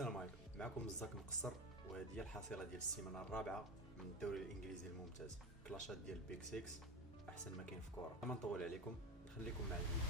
السلام عليكم، معكم مزاك مقصر، وهذه هي الحصيله ديال السيمانه الرابعه من الدوري الانجليزي الممتاز. كلاشات ديال البيك 6 احسن ما كاين في كره. ما نطول عليكم، نخليكم مع الفيديو.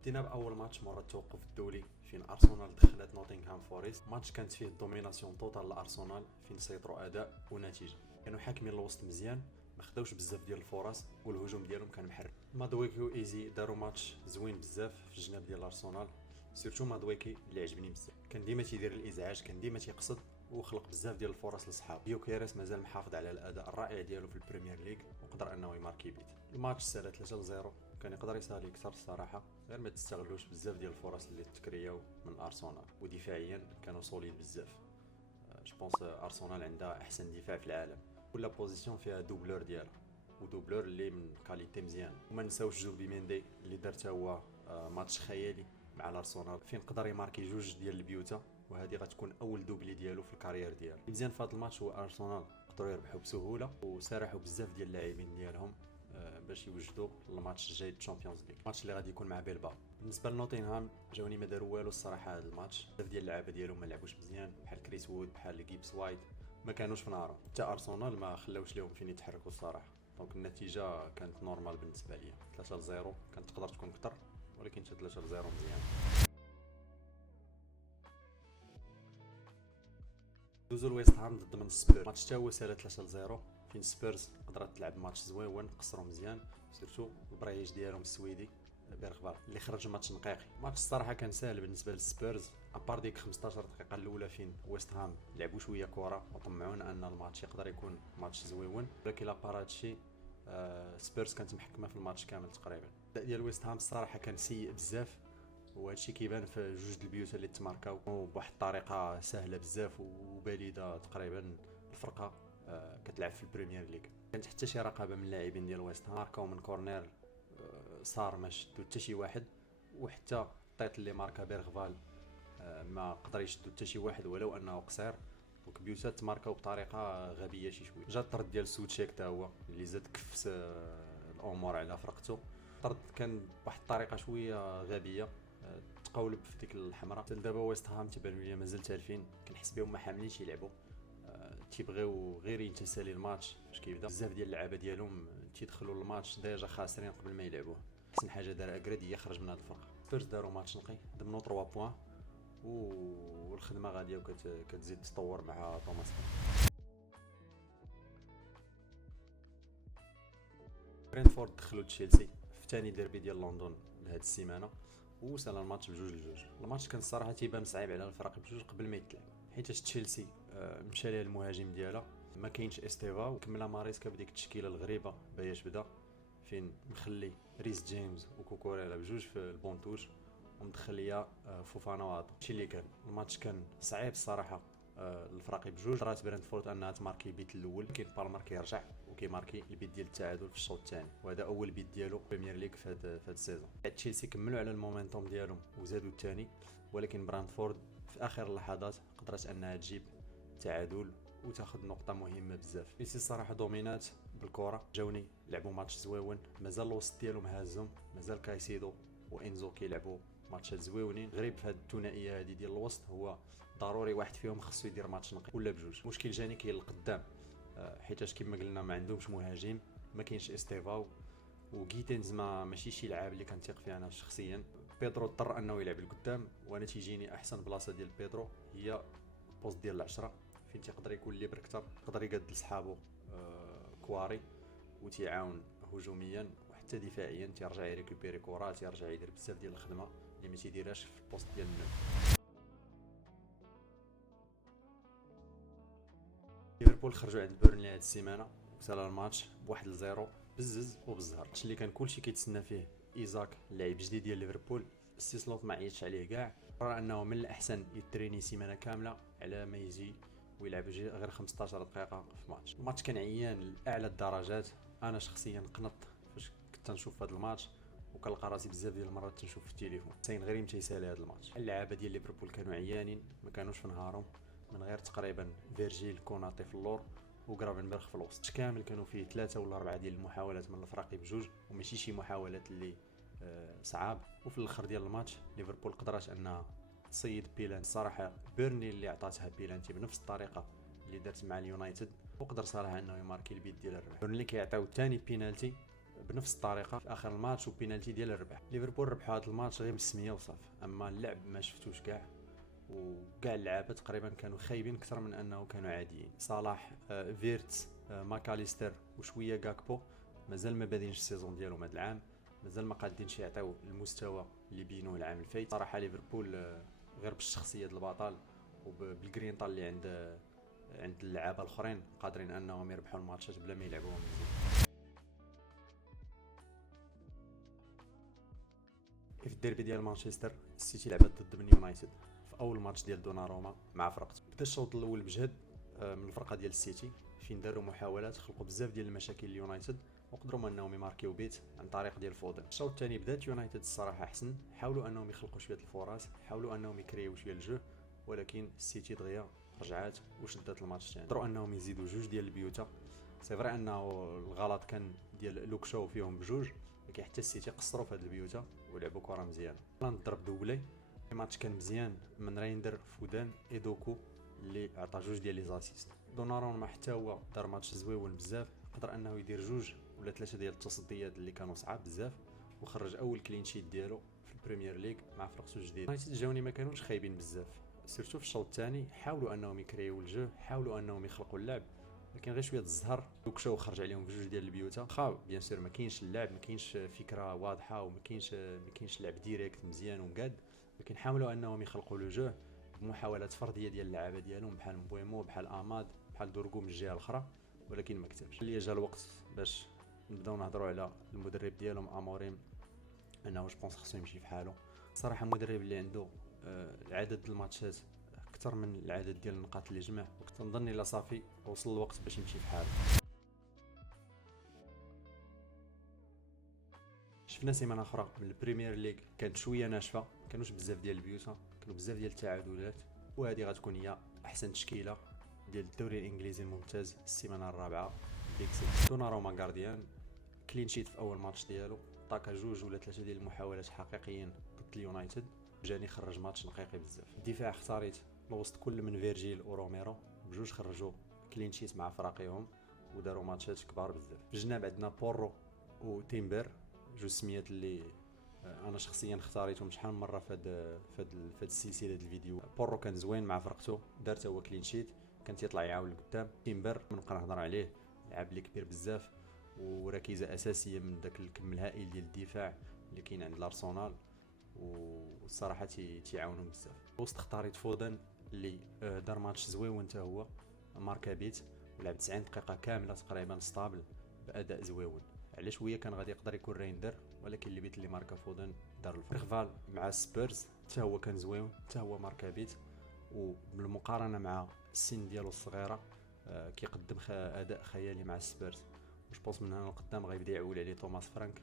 بدينا باول ماتش مورا التوقف الدولي فين ارسنال دخلت نوتنغهام فوريست. ماتش كانت فيه دوميناسيون توتال لارسنال، فين سيطروا اداء ونتيجه. كانوا حاكمين الوسط مزيان، ما خداوش بزاف ديال الفرص، والهجوم ديالهم كان محرك. مادويكي وايزي داروا ماتش زوين بزاف في الجناب ديال ارسنال، سيرتو مادويكي اللي عجبني بزاف. كان ديما تيدير الازعاج، كان ديما تيقصد وخلق بزاف ديال الفرص لصحابو. بيوكيريس مازال محافظ على الاداء الرائع ديالو في البريمير ليغ، وقدر انه يماركي بيت. الماتش سالا 3-0، كان يقدر يسالي اكثر الصراحه، غير ما تستغلوش بزاف ديال الفرص اللي تكرياو من ارسنال. ودفاعيا كانوا سوليد بزاف. جو بونس ارسنال عندها احسن دفاع في العالم، كل بوزيسيون فيها دوبلور ديالها، ودوبلور اللي من كاليتي مزيان. وما نساوش زوبي ميندي اللي دار هو ماتش خيالي مع الارسنال، فين قدر يماركي جوج ديال البيوتا، وهذه غتكون اول دوبلي ديالو في الكارير ديالو. مزيان في هذا الماتش هو ارسنال قدروا يربحوا بسهوله، وسرحوا بزاف ديال اللاعبين ديالهم باش يوجدوا الماتش الجاي الشامبيونز ليغ، الماتش اللي غادي يكون مع بيلباو. بالنسبه لنوتنغهام جاوني ما داروا والو الصراحه. هذا الماتش بزاف ديال اللعابه ديالهم ما لعبوش مزيان، بحال كريس وود، بحال جيبس وايت، ما كانوش في نارهم. حتى ارسنال ما خلاوش لهم فين يتحركوا الصراحه. دونك النتيجه كانت نورمال بالنسبه ليا، 3-0. كانت تقدر تكون اكثر، ولكن 3-0 مزيان. دوزو لويست هام ضد من سبيرز، ماتش تا هو سالا 3-0، فين سبيرز قدرت تلعب ماتش زويون، قصروا مزيان، سيرتو البريج ديالهم السويدي بيرغفال اللي خرج ماتش نقيقي. ماتش الصراحه كان ساهل بالنسبه للسبيرز، ابار ديك 15 دقيقه الاولى فين ويست هام لعبوا شويه كره وطمعونا ان الماتش يقدر يكون ماتش زويون، ولكن لابار هادشي سبيرز كانت محكمه في الماتش كامل تقريبا. الاداء ديال ويست هام الصراحه كان سيء بزاف، وهادشي كيبان في جوج البيوت اللي تماركاو بواحد الطريقه سهله بزاف وبليده. تقريبا الفرقه كتلعب في البريمير ليغ. كانت حتى شي رقابه من اللاعبين ديال ويست هام، ماركاو من كورنير صار ما شدو حتى شي واحد، وحتى الطيط اللي ماركا بيرغفال ما قدر يشدو حتى شي واحد ولو انه قصير. دونك بيوتات تماركاو بطريقه غبيه شي شويه. جا الطرد ديال سوتشيك حتى هو اللي زاد كفس الامور على فرقته. الطرد كان بواحد الطريقه شويه غبيه، تقولب في ديك الحمراء. حتى دابا ويست هام تيبان ليا مازال تالفين، كنحس بهم ما حاملينش يلعبوا، تيبغيو غير ينتسالي الماتش باش كيبدا. بزاف ديال اللعابه ديالهم تيدخلوا الماتش ديجا خاسرين قبل ما يلعبوه. احسن حاجه دار اكريد هي خرج من هذه الفرقه. سبيرز داروا ماتش نقي، ضمنوا 3 بوين، والخدمه غاديه وكتزيد تطور مع توماس. برينتفورد دخلوا تشيلسي في ثاني ديربي ديال لندن لهاد السيمانه، وسال الماتش ب2-2. الماتش كان الصراحه تيبان صعيب على الفرق بجوج قبل ما يتلعب، حيت تشيلسي مشى ليها المهاجم ديالها، ما كاينش استيفا، وكملها ماريسكا بديك التشكيله الغريبه باش بدا، فين مخلي ريس جيمس وكوكوريلا بجوج في البونتوش، ومدخل ليا فوفانا وعطا. هادشي اللي كان. الماتش كان صعيب الصراحه الفراقي بجوج. قدرات برينتفورد انها تماركي البيت الاول، كاين بالمر كيرجع وكيماركي البيت ديال التعادل في الشوط الثاني، وهذا اول بيت ديالو في البريمير ليغ في هاد السيزون. تشيلسي كملوا على المومنتوم ديالهم وزادوا الثاني، ولكن برينتفورد في اخر اللحظات قدرت انها تجيب تعادل وتاخذ نقطه مهمه بزاف. ميسي الصراحه دومينات بالكره، جاوني لعبوا ماتش زويون، مازال الوسط ديالهم هازهم، مازال كايسيدو وانزو كيلعبوا ماتشات زويونين. غريب في هذه الثنائيه هذه ديال الوسط، هو ضروري واحد فيهم خصو يدير ماتش نقي ولا بجوج. مشكل جاني كاين القدام، حيتاش كما قلنا ما عندهمش مهاجم، ما كاينش استيفاو، وغيتينز ماشي شي لاعب اللي كنثيق فيه انا شخصيا. بيدرو اضطر انه يلعب القدام، وانا تيجيني احسن بلاصه ديال بيدرو هي بوست ديال العشرة، فين تيقدر يكون ليبر اكثر، يقدر يقاد لصحابو كواري، وتيعاون هجوميا وحتى دفاعيا، تيرجع يريكوبيري كرات، تيرجع يدير بزاف ديال الخدمه اللي ما تيديرهاش في البوست ديال النوم. ليفربول خرجوا عند بيرنلي هاد السيمانه، وسال الماتش بواحد لزيرو بزز وبالزهر. اللي كان كلشي كيتسنى فيه ايزاك اللاعب الجديد ديال ليفربول، ستيسلوف ما عيطش عليه كاع، قرر انه من الاحسن يتريني سيمانه كامله على ما يجي ويلعب غير 15 دقيقه في ماتش. الماتش كان عيان لاعلى الدرجات. انا شخصيا قنط فاش كنت نشوف هذا الماتش، وكنلقى راسي بزاف ديال المرات تنشوف في التليفون. حسين غريم تيسالي هذا الماتش. اللعابه ديال ليفربول كانوا عيانين، ما كانوش في نهارهم، من غير تقريبا فيرجيل كوناتي في اللور وغرافنبرغ في الوسط. كامل كانوا فيه 3 ولا 4 ديال المحاولات من الفراقي بجوج، وماشي شي محاولات اللي صعاب. وفي الاخر ديال الماتش ليفربول قدرت انها تصيد بيلانتي. صراحه بيرني اللي عطاتها بيلانتي بنفس الطريقه اللي دارت مع اليونايتد، وقدر صراحه انه يماركي البيت ديال الربح. بيرني كيعطيو ثاني بينالتي بنفس الطريقه في اخر الماتش وبينالتي ديال الربح. ليفربول ربحوا هذا الماتش غير بالسميه وصافي، اما اللعب ما شفتوش كاع، وكاع اللعابه تقريبا كانوا خايبين اكثر من انه كانوا عاديين. صلاح، فيرتس، ماكاليستر وشويه غاكبو مازال ما بادينش السيزون ديالهم هذا العام، مازال ما قادينش يعطيو المستوى اللي بينوه العام الفايت. صراحه ليفربول غير بالشخصيه ديال البطل وبالجرينتا اللي عند اللعابه الاخرين قادرين انهم يربحوا الماتشات بلا ما يلعبوهم مزيان. في الديربي ديال مانشستر السيتي لعبت ضد من يونايتد في اول ماتش ديال دوناروما مع فرقته. بدا الشوط الاول بجهد من الفرقه ديال السيتي، فين داروا محاولات، خلقوا بزاف ديال المشاكل ليونايتد وقدروا انهم يماركيو بيت عن طريق ديال فودن. الشوط الثاني بدات يونايتد الصراحه احسن، حاولوا انهم يخلقوا شويه الفرص، حاولوا انهم يكريو شويه الجو، ولكن السيتي دغيا رجعات وشدت الماتش الثاني. قدروا انهم يزيدوا جوج ديال البيوتا. سي فري انه الغلط كان ديال لوك شو فيهم بجوج، ولكن حتى السيتي قصروا في هذه البيوتا ولعبوا كره مزيان. ضرب دوبلي، الماتش كان مزيان من رايندر، فودان، ايدوكو اللي عطى جوج ديال لي زاسيست. دوناروما حتى هو دار ماتش زويون بزاف، قدر انه يدير جوج ولا ثلاثه ديال التصديات اللي كانوا صعاب بزاف، وخرج اول كلين شيت ديالو في البريمير ليغ مع فرقته الجديده. يونايتد جاوني ما كانوش خايبين بزاف، سيرتو في الشوط الثاني حاولوا انهم يكريو الجو، حاولوا انهم يخلقوا اللعب، لكن غير شويه الزهر دوك شو خرج عليهم بجوج ديال البيوتا. خا بيان سور ما كاينش اللعب، ما كاينش فكره واضحه، وما كاينش لعب ديريكت مزيان ومقاد، لكن حاولوا انهم يخلقوا لو جو بمحاولات فرديه ديال اللعابه ديالهم بحال مبويمو، بحال اماد، بحال دورغو من الجهه الاخرى، ولكن ما كتبش. اللي جا الوقت باش نبداو نهضروا على المدرب ديالهم اموريم، انه جوبونس خصو يمشي في حاله. صراحه مدرب اللي عنده عدد الماتشات اكثر من العدد ديال النقاط اللي جمع، وكنظن الا صافي وصل الوقت باش يمشي في حاله. شفنا سيمانه اخرى من البريمير ليغ كانت شويه ناشفه، كانوش بزاف ديال البيوتا، كانوا بزاف ديال التعادلات، وهذه غتكون هي احسن تشكيله ديال الدوري الانجليزي الممتاز السيمانه الرابعه. ديكسي دوناروما غارديان، كلين شيت في اول ماتش ديالو، طاكا جوج ولا ثلاثه ديال المحاولات حقيقيين ضد اليونايتد، جاني خرج ماتش نقيقي بزاف. الدفاع اختاريت الوسط كل من فيرجيل وروميرو، بجوج خرجوا كلين شيت مع فراقيهم وداروا ماتشات كبار بزاف. في الجناب عندنا بورو وتيمبر، جوج سميات اللي انا شخصيا اختاريتهم شحال من مره في هاد السلسله ديال الفيديو. بورو كان زوين مع فرقته، دار تا هو كلين شيت، كان تيطلع يعاون لقدام. تيمبر ما نبقى نهضر عليه، لعب لي كبير بزاف وركيزه اساسيه من داك الكم الهائل ديال الدفاع اللي كاين عند الارسنال، والصراحه تيعاونهم بزاف. وسط اختاريت فودن اللي دار ماتش زويون حتى هو، ماركا بيت ولعب 90 دقيقه كامله تقريبا ستابل باداء زويون. علاش هي كان غادي يقدر يكون رايندر، ولكن اللي بيت اللي ماركا فودن دار الفرق. ريفال مع سبيرز حتى هو كان زويون، حتى هو ماركا بيت، وبالمقارنه مع السن ديالو الصغيره كيقدم اداء خيالي مع سبيرز. واش بونس من هنا لقدام غيبدا يعول عليه توماس فرانك،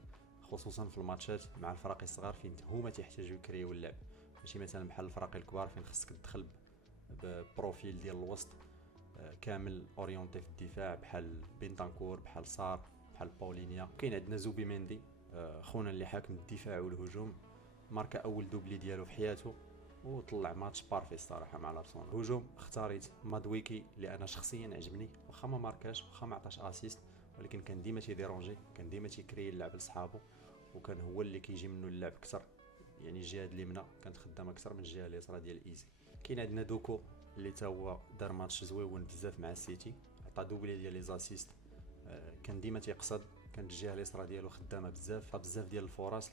خصوصا في الماتشات مع الفرق الصغار فين هما تيحتاجوا يكريو اللعب، ماشي مثلا بحال الفرق الكبار فين خصك تدخل ببروفيل ديال الوسط كامل اورينتي في الدفاع، بحال بنتانكور، بحال صار، بحال بولينيا. كاين عندنا زوبي ميندي خونا اللي حاكم الدفاع والهجوم، ماركا اول دوبلي ديالو في حياته وطلع ماتش بارفي الصراحه مع الارسنال. الهجوم اختاريت مادويكي اللي انا شخصيا عجبني، واخا ما ماركاش واخا ما عطاش اسيست، ولكن كان ديما تيديرونجي، كان ديما تيكري اللعب لصحابو، وكان هو اللي كيجي منه اللعب اكثر، يعني الجهه اليمنى كانت خدامه اكثر من الجهه اليسرى ديال ايزي. كاين عندنا دوكو اللي تا هو دار ماتش زويون بزاف مع السيتي، عطى دوبلي ديال لي زاسيست، كان ديما تيقصد، كانت الجهه اليسرى ديالو خدامه بزاف ديال الفرص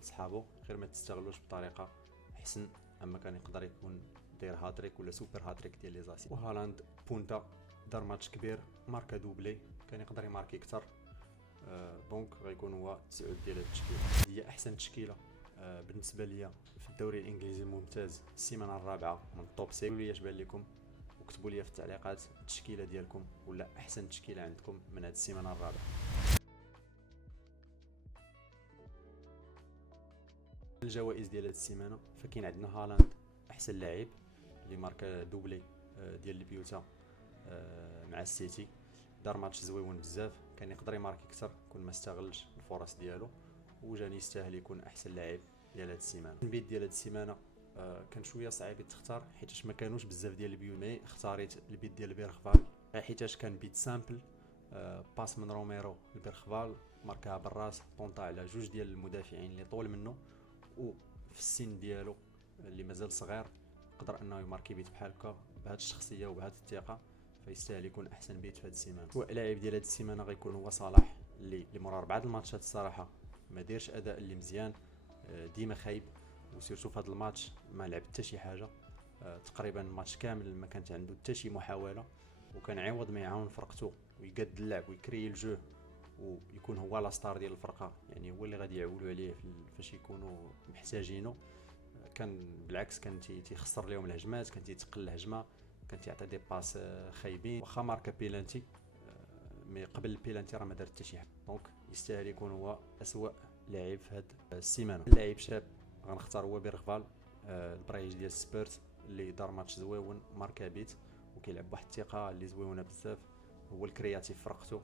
لصحابو، غير ما تستغلوش بطريقه احسن، اما كان يقدر يكون داير هاتريك ولا سوبر هاتريك ديال لي زاسيست. وهالاند بونتا دار ماتش كبير، ماركا دوبلي، كان يقدر يماركي اكثر، دونك غيكون هو 9 ديال التشكيله. هي احسن تشكيله بالنسبه ليا في الدوري الانجليزي الممتاز السيمانه الرابعه من التوب 6. قولوا لي اش بان لكم، وكتبوا لي في التعليقات التشكيله ديالكم ولا احسن تشكيله عندكم من هذه السيمانه الرابعه. الجوائز ديال هذه السيمانه فكاين عندنا هالاند احسن لاعب اللي ماركا دوبلي ديال البيوتا مع السيتي، دار ماتش زويون بزاف، كان يقدر يماركي اكثر كون ما استغلش الفرص ديالو، وجاني يستاهل يكون احسن لاعب ديال هاد السيمانه. البيت ديال هاد السيمانه كان شويه صعيب تختار حيتاش ما كانوش بزاف ديال البيوت، مي اختاريت البيت ديال بيرخفال حيتاش كان بيت سامبل. باس من روميرو لبيرخفال، ماركاها بالراس، طونطا على جوج ديال المدافعين اللي طول منه، وفي السن ديالو اللي مازال صغير قدر انه يماركي بيت بحال هكا بهذه الشخصيه وبهذه الثقه، فيستاهل يكون احسن بيت في هذه السيمانه. سواء لاعب ديال هذه السيمانه غيكون هو صلاح، اللي مورا 4 الماتشات الصراحه ما ديرش اداء اللي مزيان، ديما خايب، وسيرتو في هذا الماتش ما لعب حتى شي حاجه. تقريبا الماتش كامل ما كانت عنده حتى شي محاوله، وكان عوض ما يعاون فرقته ويقاد اللعب ويكري الجو ويكون هو لاستار ديال الفرقه، يعني هو اللي غادي يعولوا عليه فاش يكونوا محتاجينه. كان بالعكس كان تيخسر لهم الهجمات، كان تيتقل الهجمه، كان تيعطي دي باس خايبين، واخا ماركا بيلانتي مي قبل البيلانتي راه ما دار حتى شي حاجه. دونك يستاهل يكون هو اسوأ لاعب في هذه السيمانه. لاعب شاب غنختار هو بيرغفال، البرايج ديال سبيرز اللي دار ماتش زويون، ماركا بيت وكيلعب بواحد الثقه اللي زويونه بزاف، هو الكرياتيف فرقته،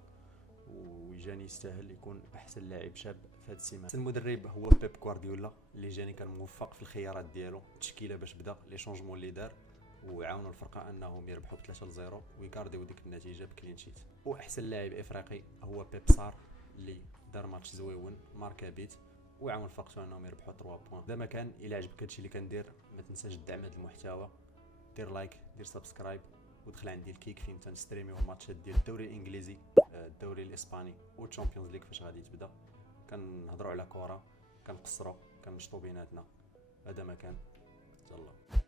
ويجاني يستاهل يكون احسن لاعب شاب في هذه السيمانه. المدرب هو بيب غوارديولا اللي جاني كان موفق في الخيارات ديالو، التشكيله باش بدا لي شونجمون اللي دار وعاونوا الفرقه انهم يربحوا ب 3-0 ويكارديو ديك النتيجه بكلين شيت. واحسن لاعب افريقي هو بيب صار اللي دار ماتش زويون، ماركا بيت وعاون فرقته انهم يربحوا 3 بوان. اذا ما كان الى عجبك هادشي اللي كندير ما تنساش تدعم هذا المحتوى، دير لايك، دير سبسكرايب، ودخل عندي الكيك فين تنستريميو الماتشات ديال الدوري الانجليزي، الدوري الاسباني والتشامبيونز ليغ فاش غادي تبدا. كنهضروا على كره، كنقصروا، كنشطوا بيناتنا. هذا ما كان. تهلا.